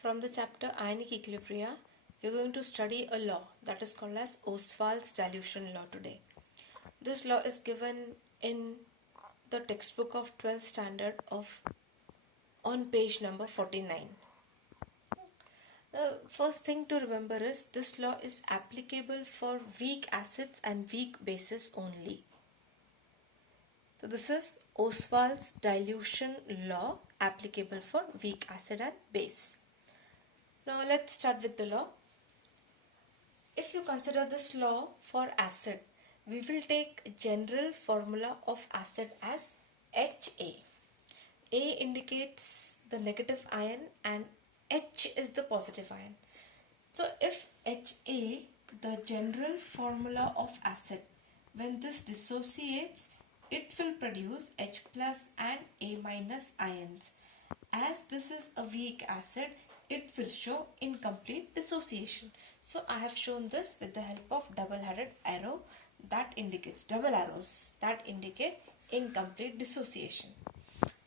From the chapter Ionic Equilibria, we are going to study a law that is called as Ostwald's dilution law today. This law is given in the textbook of 12th standard of on page number 49. The first thing to remember is this law is applicable for weak acids and weak bases only. So this is Ostwald's dilution law applicable for weak acid and base. Now let's start with the law. If you consider this law for acid, we will take general formula of acid as Ha. A indicates the negative ion and H is the positive ion. So if Ha, the general formula of acid, when this dissociates, it will produce H plus and A minus ions. As this is a weak acid, it will show incomplete dissociation. So I have shown this with the help of double-headed arrow that indicates double arrows that indicate incomplete dissociation.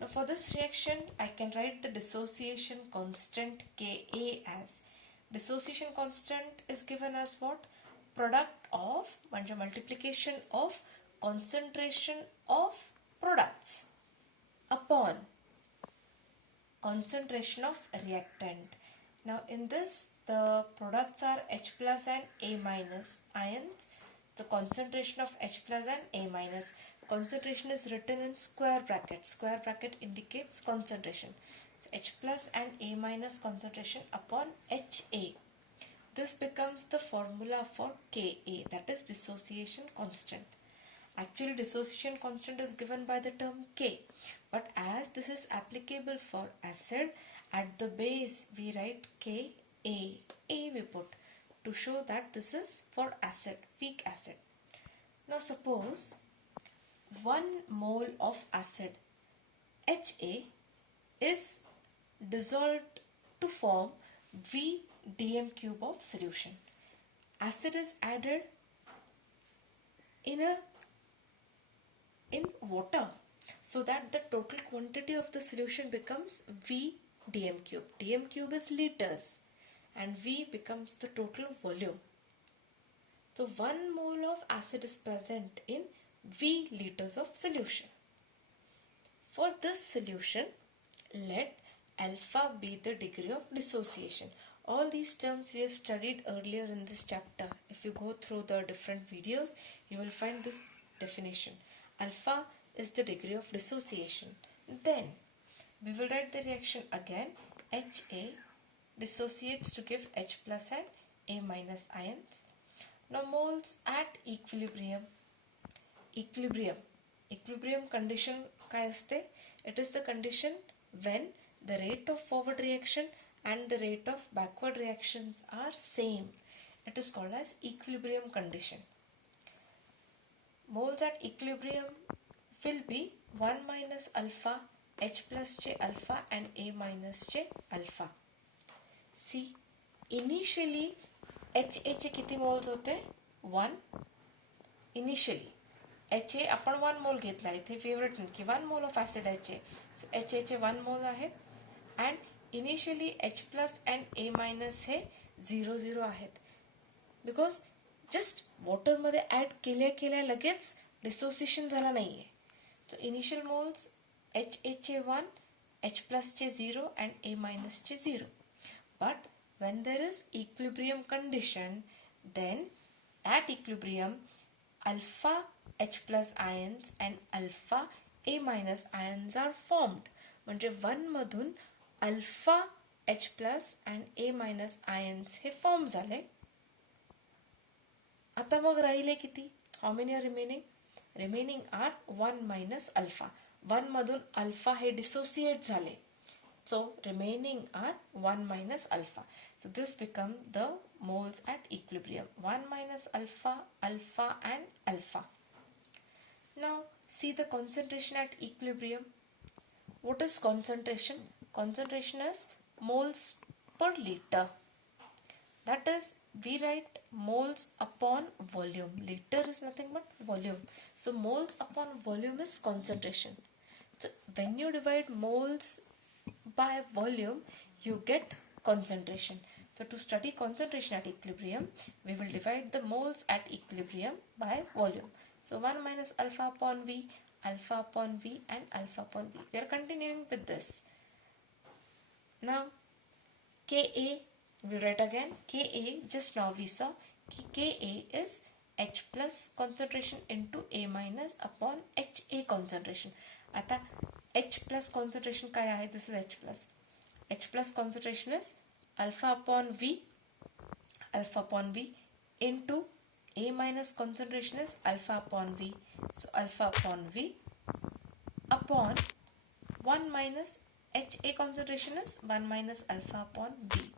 Now for this reaction, I can write the dissociation constant Ka as dissociation constant is given as what? Product of multiplication of concentration of products upon concentration of reactant. Now in this, the products are H plus and A minus ions. The concentration of H plus and A minus. Concentration is written in square bracket. Square bracket indicates concentration. So H plus and A minus concentration upon HA. This becomes the formula for Ka, that is dissociation constant. Actually, dissociation constant is given by the term K, but as this is applicable for acid, at the base we write Ka, A we put to show that this is for acid, weak acid. Now suppose 1 mole of acid Ha is dissolved to form V dm cube of solution. Acid is added in water so that the total quantity of the solution becomes V dm cube. Dm cube is liters and V becomes the total volume. So 1 mole of acid is present in V liters of solution. For this solution, let alpha be the degree of dissociation. All these terms we have studied earlier in this chapter. If you go through the different videos, you will find this definition. Alpha is the degree of dissociation. Then we will write the reaction again. Ha dissociates to give H plus and A minus ions. Now moles at equilibrium. Equilibrium condition काय असते? It is the condition when the rate of forward reaction and the rate of backward reactions are same. It is called as equilibrium condition. Moles at equilibrium will be 1 minus alpha, H plus J alpha and A minus J alpha. See, initially HA चे किती moles होते? 1. Initially HA आपण 1 mole घेतला इथे favorite की 1 mole of acid HA. So HA चे 1 mole आहेत and initially H plus and A minus हे 0 0 आहेत because just water मध्ये add केल्या लगेच dissociation झाला नाहीये. So initial moles HA चे 1, H plus चे 0 and A minus चे 0. But when there is equilibrium condition, then at equilibrium alpha H plus ions and alpha A minus ions are formed. म्हणजे 1 मधून alpha H plus and A minus ions hey form झाले. आता मग राहिले किती? How many are remaining? Remaining are 1 minus alpha. 1 मधून alpha हे dissociate झाले. So remaining are 1 minus alpha. So this become the moles at equilibrium. 1 minus alpha, alpha and alpha. Now see the concentration at equilibrium. What is concentration? Concentration is moles per liter. That is, we write moles upon volume. Liter is nothing but volume. So moles upon volume is concentration. So when you divide moles by volume, you get concentration. So to study concentration at equilibrium, we will divide the moles at equilibrium by volume. So 1 minus alpha upon V, alpha upon V and alpha upon V. We are continuing with this. Now Ka, we write again, Ka, just now we saw Ka is H plus concentration into A minus upon HA concentration. आता H plus concentration काय आहे? This is H plus. H plus concentration is alpha upon V into A minus concentration is alpha upon V. So alpha upon V upon 1 minus HA concentration is 1 minus alpha upon V.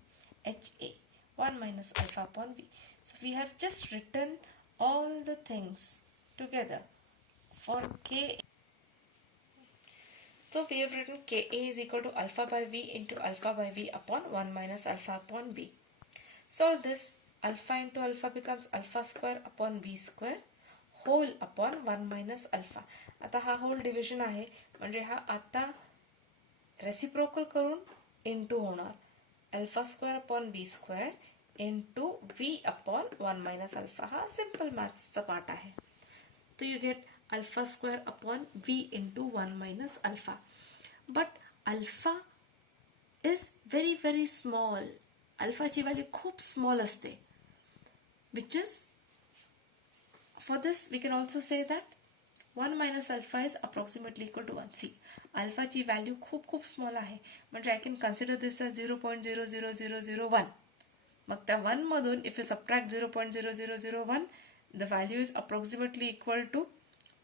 HA 1 minus alpha upon V. So we have just written all the things together for Ka. So we have written Ka is equal to alpha by V into alpha by V upon 1 minus alpha upon V. Solve this. Alpha into alpha becomes alpha square upon V square whole upon 1 minus alpha. आता हा whole division आहे म्हणजे हा आता reciprocal करून into होणार. Alpha square upon V square into V upon 1 minus alpha. हा simple maths चा part आहे. So you get alpha square upon V into 1 minus alpha. But alpha is very small. Alpha ची value खूप small असते. Which is, for this we can also say that 1 minus alpha is approximately equal to 1. See, alpha ची value खूप small आहे. म्हणजे I can consider this as 0.00001. मग त्या 1 मधून if you subtract 0.00001, the value is approximately equal to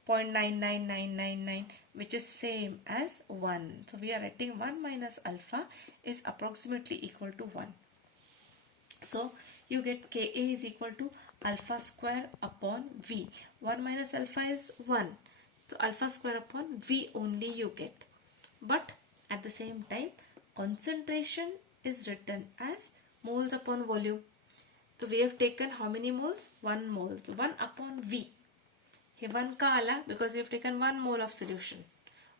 0.99999, which is same as 1. So we are writing 1 minus alpha is approximately equal to 1. So you get Ka is equal to alpha square upon V. 1 minus alpha is 1. So alpha square upon V only you get. But at the same time, concentration is written as moles upon volume. So we have taken how many moles? 1 mole. So 1 upon V. Here 1 ka ala because we have taken 1 mole of solution.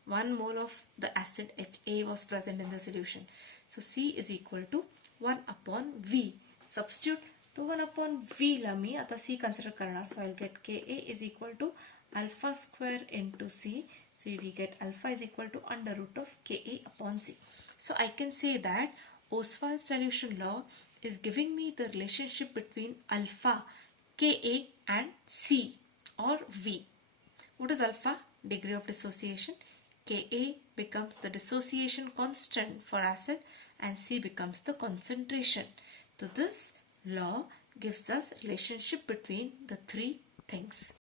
1 mole of the acid HA was present in the solution. So C is equal to 1 upon V. Substitute. So 1 upon V la mi आता C consider करणार. So I'll get Ka is equal to alpha square into C. So we get alpha is equal to under root of Ka upon C. So I can say that Ostwald's dilution law is giving me the relationship between alpha, Ka and C or V. What is alpha? Degree of dissociation. Ka becomes the dissociation constant for acid and C becomes the concentration. So this law gives us relationship between the three things.